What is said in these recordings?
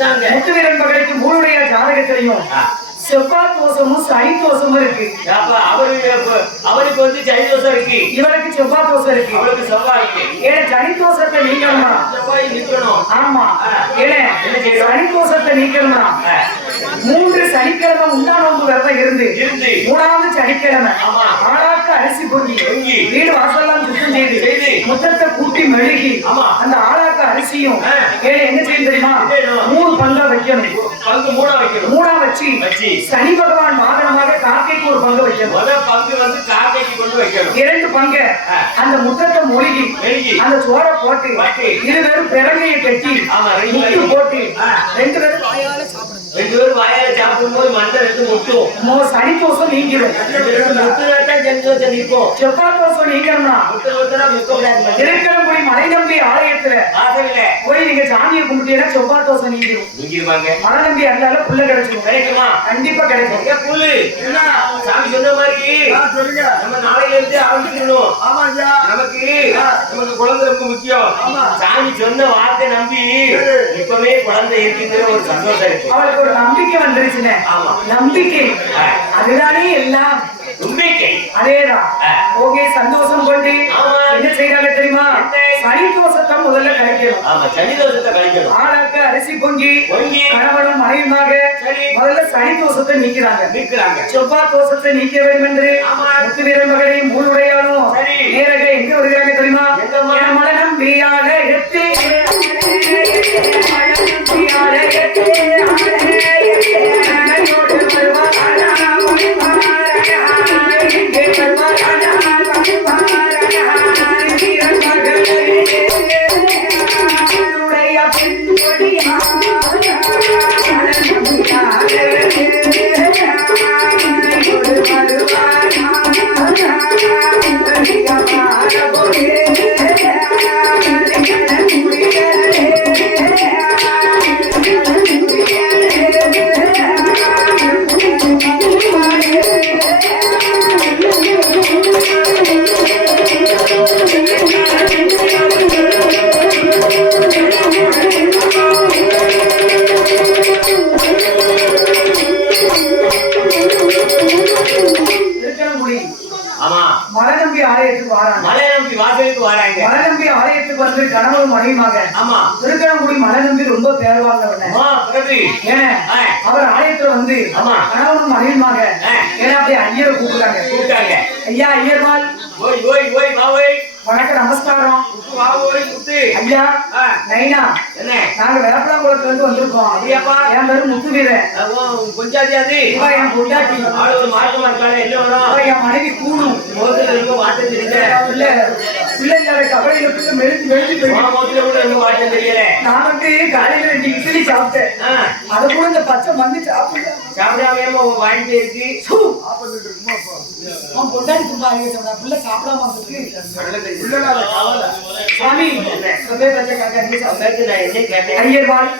வந்துட்டாங்க முத்துவீரன் மகளுக்கு மூணுடைய ஜாதகத்திலையும். செவ்வாய் தோஷமும் சனி தோஷமும் இருக்கு அப்ப அவருக்கு வந்து சனி இருக்கு இவனுக்கு செவ்வாய் தோஷம் இருக்கு அவளுக்கு செவ்வாய் இருக்கு ஏன்னா சனி தோஷத்தை நீக்கணுமா செவ்வாய் நிக்கணும் ஆமா செய்யணும்? சனி தோஷத்தை நீக்கணுமா. மூன்று சனிக்கிழமை உண்டானோம்பு விரதம் இருந்து மூணாவது சனிக்கிழமை ஆமா. ஆளாக்கு அரிசி பொங்கி. வீடு வாசல்லாம் சுத்தம் செய்து. முத்தத்தை கூட்டி மெழுகி ஆமா. அந்த ஆளாக்கு அரிசியும் என்ன செய்யும் தெரியுமா? மூணு பங்கா வைக்கணும் பங்கு மூணா வைக்கணும் மூணா வச்சு வச்சு. சனி பகவான் வாகனமாக காக்கைக்கு ஒரு பங்கு வைக்கணும் முத பங்கு வந்து காக்கைக்கு கொண்டு வைக்கணும் இரண்டு பங்கு. அந்த முத்தத்தை மொழிகி. அந்த சோறை போட்டு போட்டு. இரு பேரும் பிறங்கையை கட்டி முத்து. போட்டு. ரெண்டு பேரும் ரெண்டு பேரும் வாயால சாப்பிடும் போது மண்டை ரெண்டு முட்டும் சனி ரெண்டு பேரும் முத்துனாத்தான் சனி தோசை நிற்கும் செவ்வாய் தோஷம் நீங்கணும்னா முத்து முத்துனா நிற்க கூடாது திருக்கரங்குடி மலை நம்பி ஆலயத்துல வாசல்ல. போய் நீங்க சாமியை கும்பிட்டீங்கன்னா செவ்வாய் நீங்கிருவாங்க மலை நம்பி அருளால புள்ள கிடைச்சிடும். கிடைக்குமா? கண்டிப்பா கிடைக்கும். ஏ புல்லு? என்ன? சாமி சொன்ன மாதிரி சொல்லுங்க. நம்ம நாளையில இருந்து ஆரம்பிக்கணும் ஆமா ஐயா. நமக்கு நமக்கு குழந்தை ரொம்ப முக்கியம். ஆமா. சாமி சொன்ன வார்த்தை நம்பி இப்பவே குழந்தை இருக்குங்கிற ஒரு சந்தோஷம் இருக்கு. அவளுக்கு ஒரு நம்பிக்கை வந்துருச்சுனே ஆமா. நம்பிக்கை. அதுதானே எல்லாம் நம்பிக்கை அதேதான். ஓகே சந்தோஷம் கொண்டு. என்ன செய்யறாங்க தெரியுமா? சனி தோஷத்தை முதல்ல சனி தோஷத்தை கழிக்கணும் ஆளாக்க அரிசி பொங்கி பொங்கி. கணவனும் மனைவியுமாக சரி. முதல்ல சனி தோஷத்தை நீக்கிறாங்க செவ்வாய் தோஷத்தை நீக்க வேண்டும் என்று ஆமா. முத்து வீரன் மகனையும் மூணுடையானும் சரி. நேரக எங்க வருகிறாங்க தெரியுமா மனம் மலைநம்பி ஆலயத்துக்கு வாராங்க. மலை நம்பி வாசலுக்கு வராங்க. மலைநம்பி ஆலயத்துக்கு வந்து கணவன் மனைவியாக ஆமா. திருக்கணங்குடி மலைநம்பி ரொம்ப பேர் பிரதி ஏன்னா. அவர் ஆலயத்துல வந்து ஆமா. கணவனும் மனைவியுமாக ஆ. ஏன்னா அப்படியே ஐயரை கூப்பிடுறாங்க. கூப்பிட்டாங்க. ஐயா ஐயர்வாள் ஓய் ஓய் ஓய் வா வணக்கம் நமஸ்காரம். ஐயா. நைனா என்ன? நாங்க வேப்பலாங்குளத்துல இருந்து வந்திருக்கோம். அப்படியாப்பா? என் பேரு முத்து வீரன் கொஞ்சாதி அது? இவா என் பொண்டாட்டி. ஆளு ஒரு மாற்றமா இருக்காங்க என்ன வரும்? என் மனைவி கூணும் மோதிரம் இருக்கும் வாட்டம் தெரியல. பிள்ளை இல்லாத கபடியில போய் மெழுந்து மெழுந்து போய் மோதிரம் கூட இருக்கும் வாட்டம் தெரியல. நான் வந்து காலையில ரெண்டு இட்லி சாப்பிட்டேன். அது கூட இந்த பச்சை மண்ணு சாப்பிட்டேன் சாப்பிடாம வாங்கிட்டே இருக்கு? அவன் பொண்டாட்டி தும்பா அறிவிச்சவனா பிள்ளை சாப்பிடாம கேட்டேன்? ஐயர்வாள்.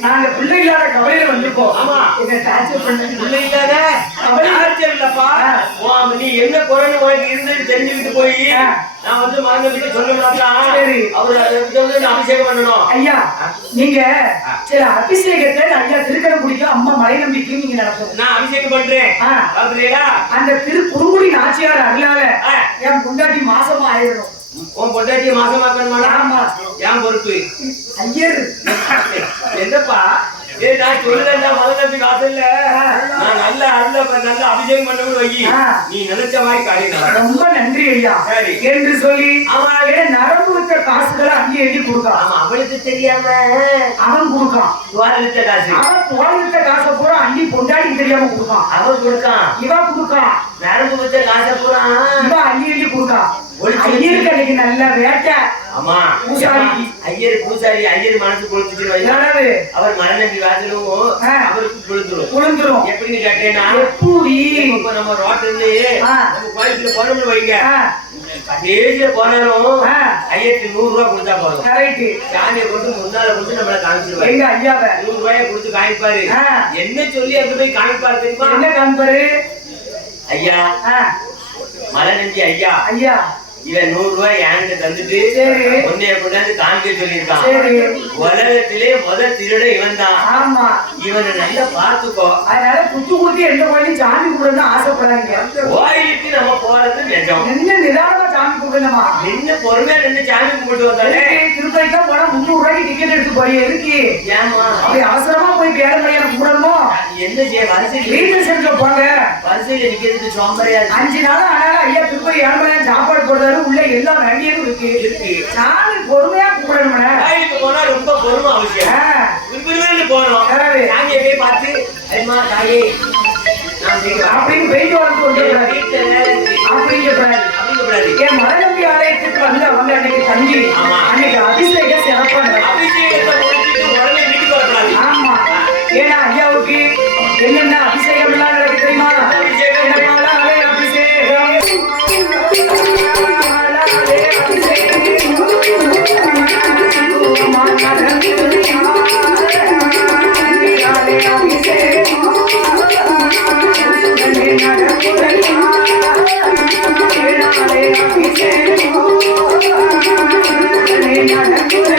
நாங்க பிள்ளை இல்லாத கபடியில வந்திருக்கோம். ஆமா. எங்க டார்ச்சர் பண்ணி பிள்ளை இல்லாத ஆச்சரியம் இல்லப்பா நீ என்ன குறைன்னு உனக்கு இருந்தது தெரிஞ்சுக்கிட்டு போய். நான் வந்து சரி. அவர் அதை வந்து நான் அபிஷேகம் பண்ணணும். ஐயா நீங்க சில அபிஷேகத்தை ஐயா திருக்கணங்குடிக்கும் அம்மா மலை நம்பிக்கையும் நீங்க நடத்தணும். நான் அபிஷேகம் பண்றேன். பாக்குறீங்களா அந்த திரு குறுங்குடி நாச்சியார் அருளால. என் பொண்டாட்டி மாசமா ஆயிடணும் உன் பொண்டாட்டியை மாசமாக்கணுமாடா? ஆமா. என் பொறுப்பு. ஐயர். என்னப்பா? ஏ நான் சொல்லுதா மத நம்பி வாசல்ல நான் நல்ல அருள நல்ல அபிஷேகம் பண்ணவும் வை. நீ நினைச்ச மாதிரி காரியம். ரொம்ப நன்றி ஐயா. சரி. என்று சொல்லி. ஏன் நரம்பு விட்ட காசுகளை அள்ளி எழுதி கொடுக்கான் ஆமா அவளுக்கு தெரியாம. அவன் கொடுக்கான் துவாரத்த காசு. அவன் விட்ட காசை பூரா அள்ளி பொண்டாட்டி தெரியாம கொடுக்கான் அவன் கொடுக்கான் இவன் கொடுக்கான் நரம்பு வச்ச காசை பூரா. இவன் அள்ளி அள்ளி கொடுக்கான் ஐயருக்கு அன்னைக்கு நல்ல வேட்டை. ஆமா. பூசாரி. ஐயர் பூசாரி ஐயர் மனசு என்னது அவர் மனநம்பி வாசலும். அவருக்கு கொடுத்துரும் குளிந்துரும் எப்படின்னு கேட்டேன்னா எப்படி இப்ப நம்ம ஆ. நம்ம கோயிலுக்குள்ள போனோம்னு வைங்க. கடைசியில போனாலும். ஐயருக்கு நூறு ரூபாய் கொடுத்தா போதும். சாமியை கொண்டு முன்னால கொண்டு நம்மள காமிச்சிருவாரு. எங்க ஐயாவை? நூறு ரூபாய கொடுத்து காமிப்பாரு. ஆ. என்ன சொல்லி அங்க போய் காமிப்பாரு தெரியுமா? என்ன காண்பாரு ஐயா மலை நம்பி ஐயா. ஐயா. இவன் நூறு ரூபாய் என்கிட்ட தந்துட்டு. உன்னைய கொண்டாந்து காமிக்க சொல்லியிருக்கான். உலகத்திலே முதல் திருட இவன் தான் ஆமா. இவனை நல்லா பார்த்துக்கோ. அதனால குத்து குத்தி எந்த கோயிலும் சாமி கும்பிடணும் ஆசைப்படுறாங்க கோயிலுக்கு நம்ம போறது நிஜம் நின்று நிதானமா சாமி கும்பிடணுமா? நின்னு பொறுமையா நின்னு சாமி கும்பிட்டு வந்தாலே. திருப்பதிக்கா போனா முந்நூறு ரூபாய்க்கு டிக்கெட் எடுத்து போய் எதுக்கு? ஏமா அப்படி அவசரமா போய் பேர பையனை கும்பிடணுமோ? என்ன செய்ய வரிசையில் ரீசன் சென்டர்ல போங்க. வரிசையில நிக்கிறதுக்கு சோம்பரையா. அஞ்சு நாள் ஆனாலும் ஐயா திருப்பதி ஏழு சாப்பாடு போடுறாரு உள்ள எல்லா வேண்டியதும் இருக்கு. சாமி பொறுமையா கோயிலுக்கு போனா ரொம்ப பொறுமை அவசியம். போனோம். சாமியை போய் பார்த்து அம்மா தாயே அப்படின்னு போயிட்டு வந்து கொண்டு. என் ஆலயத்துக்கு வந்து அவங்க அன்னைக்கு தங்கி. அன்னைக்கு அபிஷேக சிறப்பா நடக்கும். அபிஷேகத்தை ஆமா. ஏன்னா ஐயாவுக்கு என்னென்ன அபிஷேகம்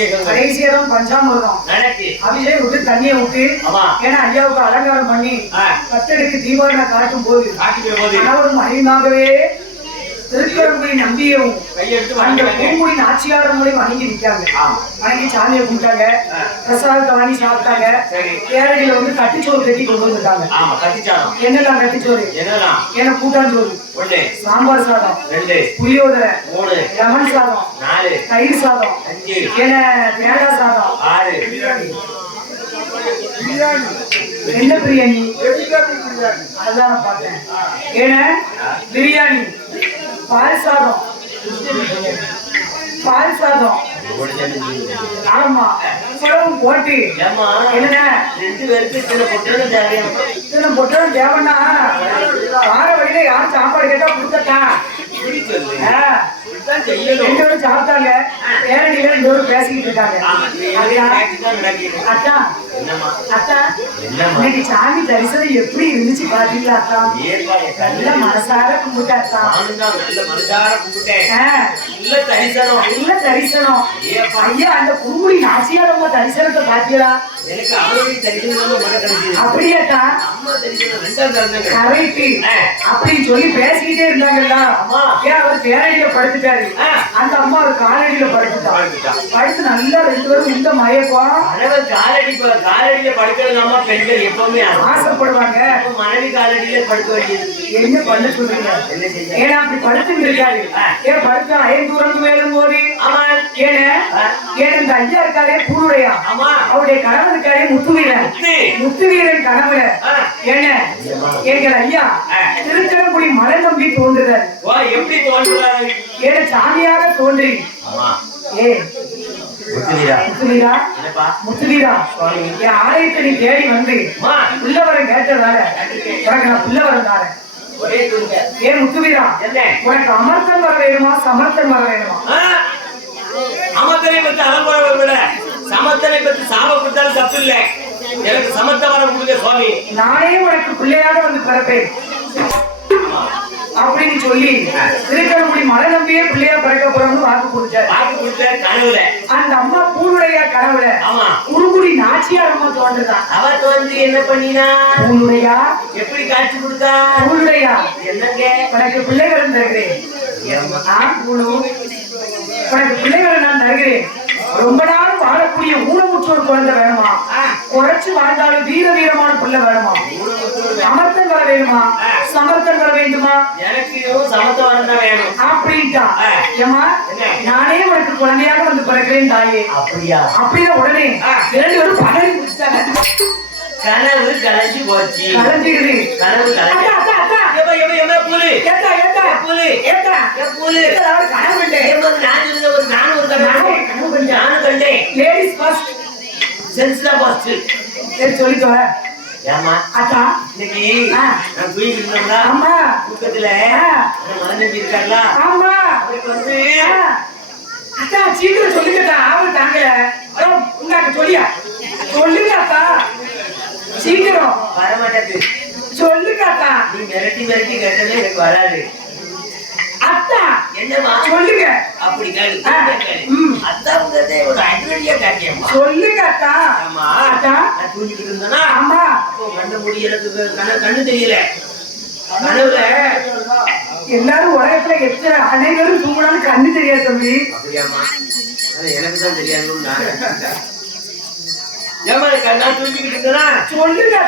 அபிஷேகங்கள். கடைசியரம் பஞ்சாமிர்தம். நடக்கு அபிஷேகம் விட்டு தண்ணியை விட்டு ஏன்னா ஐயாவுக்கு அலங்காரம் பண்ணி ஆ, கத்தருக்கு தீபாவளி காட்டும் போது காட்டிட்டு போகுது கணவரும் திருக்கரங்குடி நம்பியும் அந்த வாங்கிக்கிறாங்க பூங்குடி நாச்சியார் மூலி வணங்கி நிற்காங்க ஆமா. வணங்கி சாமியை கும்பிட்டாங்க. பிரசாதத்தை வாங்கி சாப்பிட்டாங்க. சரி. கேரடியில வந்து கட்டிச்சோறு கட்டி கொண்டு வந்திருக்காங்க. என்னெல்லாம்? கட்டிச்சோறு ஏன்னா கூட்டாஞ்சோறு சாம்பார் சாதம். புளியோதரை. லெமன் சாதம். தயிர் சாதம். ஏன்னா தேங்காய் சாதம். என்ன பிரியாணி? அதான் பார்த்தேன். ஏன்னா பிரியாணி. பால் சாதம் பால் சாதம் ஆமா இவ்வளவும் போட்டு என்ன பொட்டலும் தேவைன்னா. வார வழியில யாரும் சாப்பாடு கேட்டா கொடுத்தட்டா. இப்படி சொல்லு ஆ, இப்படித்தான் செய்யணும் ரெண்டு பேரும் சாப்பிட்டாங்க. பேரணியில பேசிக்கிட்டு இருக்காங்க. இன்னைக்கு சாமி தரிசனம் எப்படி இருந்துச்சு பாத்தீங்களா நல்ல மனசார கும்பிட்டா மனசார கும்பிட்டேன். தரிசனம். நல்ல தரிசனம். ஐயா அந்த குருமுடி நாச்சியாரம்மா தரிசனத்தை பாத்தீங்களா? எனக்கு அவருடைய தரிசனம் தரணுங்க கரெக்ட். அப்படின்னு சொல்லி பேசிக்கிட்டே இருந்தாங்கல்ல. ஏன் அவர் தேரடியில படுத்துட்டாரு? ஆ. அந்த அம்மா ஒரு காலடியில படுத்துட்டா. படுத்து நல்லா ரெண்டு பேரும் இந்த மயக்கம். காலடி காலடியில படுக்கிறது அம்மா பெண்கள் எப்பவுமே ஆசை. ஆசைப்படுவாங்க. மனைவி காலடியில படுக்க வேண்டியது. என்ன பண்ண சொல்றீங்க? ஏன்னா அப்படி படுத்துட்டு இருக்காரு. ஏன் படுத்தா ஐந்தூரம் வேலும் போது ஆமா ஏன்னா. ஏன்? இந்த ஐயா இருக்காரே பூருடையா ஆமா. அவருடைய கணவன் இருக்காரே முத்துவீரன். முத்து. முத்துவீரன் கணவன். என்ன எங்கள் ஐயா. திருக்கரங்குடி மலை நம்பி தோன்றுதல் எப்படி தோன்றுறாரு? ஏன சாமியாக தோன்றி. ஏ ஆலயத்தை நீ தேடி வந்து அம்மா. புள்ளவரம் கேட்டதால உனக்கு நான் ஒரே துருங்க ஏன் முத்துவீரா என்ன? உனக்கு அமர்த்தம் வர வேணுமா? சமர்த்தம் வர வேணுமா? அமர்த்தனை பத்தி அலம்புறவை விட சமர்த்தனை பத்தி சாப கொடுத்தாலும் தப்பு இல்லை. எனக்கு சமத்த வரம் கொடுங்க சுவாமி. நானே உனக்கு பிள்ளையாக வந்து பிறப்பேன். அப்படின்னு சொல்லி திருக்கரங்குடி மலை நம்பியே பிள்ளையா பிறக்க போறோம்னு வாக்கு கொடுத்தாரு. வாக்கு கொடுத்த கனவுல. அந்த அம்மா பூனுடைய கனவுல ஆமா. குறுகுடி நாச்சியார் அம்மா தோன்றுதான். அவ வந்து என்ன பண்ணினா? பூனுடையா? எப்படி காட்சி கொடுத்தா? பூனுடையா? என்னங்க? உனக்கு பிள்ளைகள் தருகிறேன். உனக்கு பிள்ளைகளை நான் தருகிறேன். ரொம்ப நாள் வாழக்கூடிய ஊனமுற்றோர் குழந்தை வேணுமா. குறைச்சு வாழ்ந்தாலும் வீர வீரமான பிள்ளை வேணுமா? அமர்த்தம் வர வேணுமா? சமர்த்தம் வர வேண்டுமா? எனக்கு இதுவும் சமத்த வரம் தான் வேணும். அப்படின்ட்டா. ஏமா? நானே உனக்கு குழந்தையாக வந்து பிறக்கிறேன் தாயே. அப்படியா? அப்படியே உடனே. இரண்டு பேரும் பதறி முடிச்சிட்டாங்க கனவு கலைஞ்சு போச்சு. கலைஞ்சிடுது கனவு நானும் கண்டேன். லேடிஸ் ஃபர்ஸ்ட் சென்ஸ் தான் ஃபர்ஸ்ட் சரி வர ஏமா அக்கா இன்னைக்கு. நான் தூங்கிட்டு இருந்தோம்னா அம்மா தூக்கத்துல. மறந்து இருக்காங்களா? ஆமா. அவருக்கு வந்து. அக்கா சீக்கிரம் சொல்லுங்கக்கா ஆவல் ஐயோ, உங்க சொல்லியா? சொல்லுங்க அக்கா சீக்கிரம். வரமாட்டேது சொல்லுங்க அக்கா நீ மிரட்டி மிரட்டி கேட்டதே எனக்கு வராது. அத்தா என்னமா சொல்லுங்க. அப்படி கேளு ஒரு அதிரடியா காட்டியம்மா சொல்லுங்க அக்கா ஆமா. அக்கா நான் தூங்கிட்டு இருந்தேனா? ஆமா. அப்போ கண்ணு மூடி எனக்கு கண்ணு கண்ணு தெரியல. கனவுல எல்லாரும் உலகத்துல எத்தனை அனைவரும் தூங்கினாலும் கண்ணு தெரியாது தம்பி. அப்படியாம்மா. அது எனக்கு தான் தெரியாதுன்னு நான் ஏமா கண்ணா தூங்கிக்கிட்டு இருந்தேனா? சொல்லுங்க.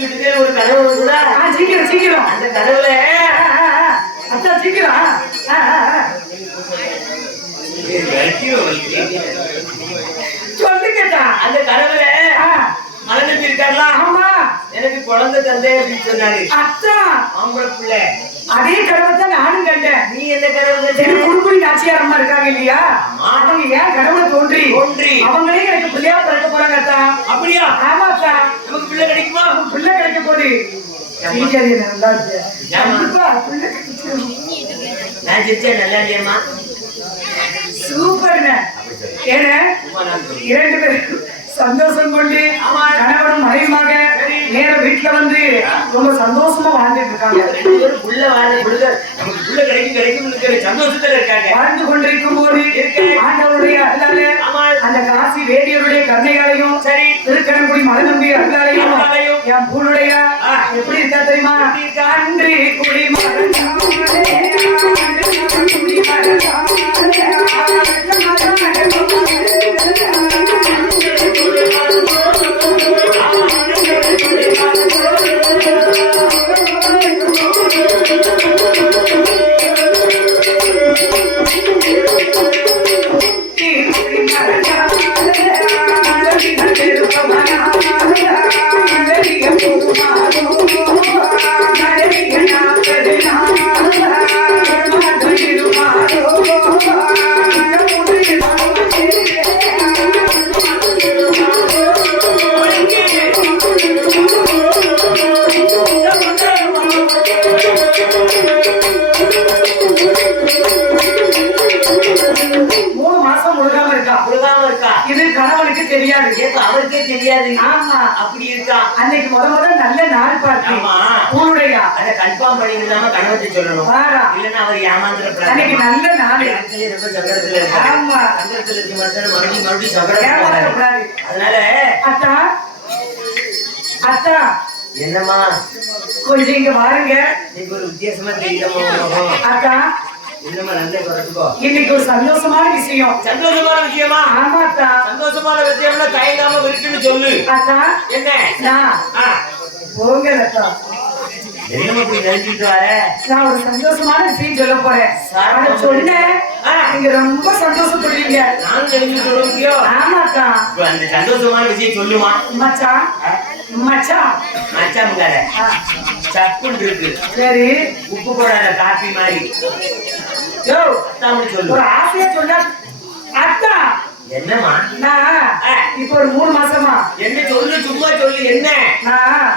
இருக்கேன் ஒரு கனவு ஆ, சீக்கிரம் சீக்கிரம். அந்த கனவுல. அத்தா சீக்கிரம். வலிக்குது. சொல்லுங்கக்கா அந்த ஆ, மலர்ந்து இருக்காங்களா ஆமா. எனக்கு குழந்தை தந்தை அப்படின்னு சொன்னாரு. அத்தா. ஆம்பளை பிள்ளை. அதே கடவை தான் நானும் கண்டேன். நீ என்ன கனவு சரி அம்மா இருக்காங்க இல்லையா. அவங்க ஏன் கடவுளை தோன்றி? தோன்றி. அவங்களே எனக்கு பிள்ளையா பிறக்க போறாங்க அத்தா. அப்படியா? ஆமா அத்தா. நமக்கு பிள்ளை கிடைக்குமா? பிள்ளை கிடைக்க போகுது. பிள்ளை கிடைச்சிரும். நான் சிரிச்சேன் நல்லா இல்லையம்மா சூப்பர்ண்ணே ஏன்னா. இரண்டு பேரும் சந்தோஷம் கொண்டு. கணவனும் மனைவியுமாக நேர வீட்டுல வந்து ரொம்ப சந்தோஷமா வாழ்ந்துட்டு இருக்காங்க புள்ள வாழ்ந்து நமக்கு புள்ள கிடைக்கும் கிடைக்கும் இருக்கிற சந்தோஷத்துல இருக்காங்க வாழ்ந்து கொண்டிருக்கும் போது. ஆண்டவருடைய அருளால. அந்த காசி வேதியருடைய கருணையாலையும் சரி திருக்கணங்குடி மலைநம்பி அருளாலையும். என் பூனுடைய. எப்படி இருக்கா தெரியுமா? அன்றி குடி மறந்தாலே, அத கன்ஃபார்ம் பண்ணிருந்தாம கணவத்தை சொல்லணும். வாரா இல்லன்னா அவர் ஏமாந்துட அன்னைக்கு நல்ல நாள் யாருக்குமே ரொம்ப சங்கடத்துல இருக்காரு. ஆமா. சங்கடத்துல இருக்க மாட்டாரு, மறுபடியும் மறுபடியும் சங்கடத்துல ஏமாத்தக்கூடாது. இருக்காரு. அதனால அத்தா. அத்தா. என்னம்மா? கொஞ்சம் இங்க வாருங்க. இன்னைக்கு ஒரு வித்தியாசமா குறைச்சுக்கோ இன்னைக்கு ஒரு சந்தோஷமான விஷயம். சந்தோஷமான விஷயமா? ஆமா அத்தா. சந்தோஷமான விஷயம்னா தயங்காம இருக்குன்னு சொல்லு. அத்தா. என்ன? போங்க அத்தா. என்னம்மா இப்படி நினைச்சிட்டு வர? நான் ஒரு சந்தோஷமான விஷயம் சொல்ல போறேன். அதை சொன்னேன். நீங்க ரொம்ப சந்தோஷப்படுவீங்க. நான் தெரிஞ்சுட்டு சொல்லுவியோ ஆமா அத்தா இப்ப அந்த சந்தோஷமான விஷயம் சொல்லுமா? மச்சான் மச்சான் மச்சாமுங்கார ஆ, சப்புன்னு இருக்கு. சரி. உப்பு போடாத காப்பி மாதிரி. யோ தமிழ் சொல்லு. ஒரு ஆசையா சொன்னா அத்தா என்னம்மா? நான் இப்போ ஒரு மூணு மாசமா. என்ன சொல்லு சும்மா சொல்லு என்ன?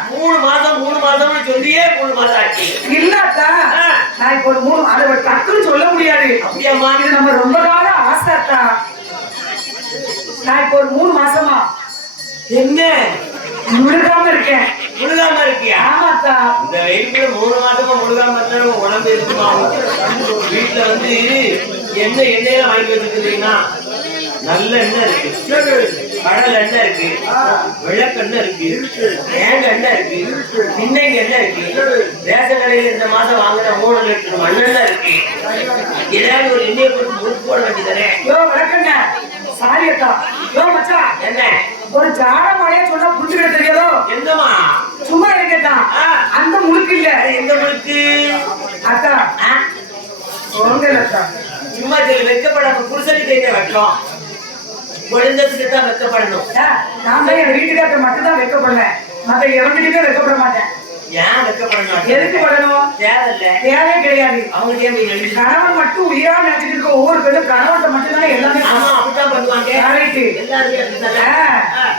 மூணு மாசம் மூணு மாசம்னு சொல்லியே மூணு மாசம் ஆச்சு. இல்லாத்தா. ஆ. நான் இப்போ ஒரு மூணு அதை டக்குன்னு சொல்ல முடியாது. அப்படியாம்மா? இது நம்ம ரொம்ப கால ஆசாத்தா நான் இப்போ ஒரு மூணு மாசமா. என்ன? முழுகாம இருக்கேன். முழுகாம இருக்கியா? ஆமாத்தா. இந்த வெயிலுக்குள்ள மூணு மாசமா முழுகாம இருந்தா உடம்பு இருக்குமா வீட்டுல வந்து என்ன எண்ணெயெல்லாம் வாங்கி வச்சிருக்கீங்கன்னா நல்ல எண்ணெய் இருக்கு. கடல் எண்ணெய் இருக்கு. விளக்கெண்ணெய் இருக்கு. தேங்காய் எண்ணெய் இருக்கு. திண்ணைங்க எண்ணெய் இருக்கு. ரேஷன் கடையில இந்த மாசம் வாங்குற மூணு லிட்டர் மண்ணெண்ணெய் இருக்கு. ஏதாவது ஒரு எண்ணெயை போட்டு முறுக்கு போட வேண்டியதானே? யோ விளக்கங்க சாரியத்தா யோ மச்சான். என்ன? ஒரு ஜாட மாலையா சொன்னா தெரியாதோ? எங்கம்மா சும்மா இருக்கேன் ஆ. அந்த முழுக்கு இல்ல. எங்க முறுக்கு? அக்கா. அக்கா. சும்மா சரி வெக்கப்பட புருஷனுக்கு என்ன வெக்கம். குழந்தைக்கு தான் வெக்கப்படணும் நான் தான் என் வீட்டுக்காரத்தை மட்டும் தான் வைக்கப்படுவேன் மத்த எவங்கிட்டயுமே வைக்கப்பட மாட்டேன் ஏன் வெக்கப்படணும்? எதுக்கு படணும்? தேவையில்ல. தேவையே கிடையாது. அவங்க ஏன் போய் எழுதி? கணவன் மட்டும் உயிரா நினைச்சிட்டு இருக்க ஒவ்வொரு பெண்ணும் கணவன்ட்ட மட்டும் தானே எல்லாமே ஆமா அப்படித்தான் பண்ணுவாங்க. கரெக்ட்.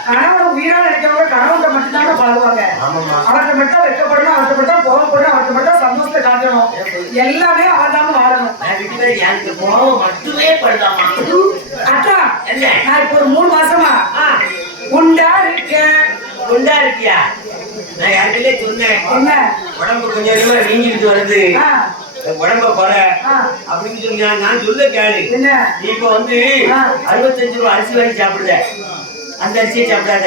கணவன் உயிரா நினைக்கிறவங்க கணவன்ட்ட மட்டும் தானே ஆமாம்மா. அவர்கிட்ட மட்டும் வைக்கப்படணும் அவர்கிட்ட மட்டும் கோவப்படணும் அவர்கிட்ட மட்டும் சந்தோஷத்தை காட்டணும். எல்லாமே அவர் தான் வாழணும் மட்டுமே படலாமா? நான் இப்போ ஒரு மூணு மாசமா ஆ, உண்டா இருக்கேன். குண்டா இருக்கியா? நான் யாருக்கிட்டே சொன்னேன். என்ன? உடம்பு கொஞ்சம் கொஞ்சமா வீங்கிட்டு வருது. உடம்ப குறை. அப்படின்னு சொல்லி நான் சொல்ல கேளு. இப்ப வந்து. அறுபத்தஞ்சு ரூபா அரிசி வாங்கி சாப்பிடுத. அந்த அரிசியை சாப்பிடாத.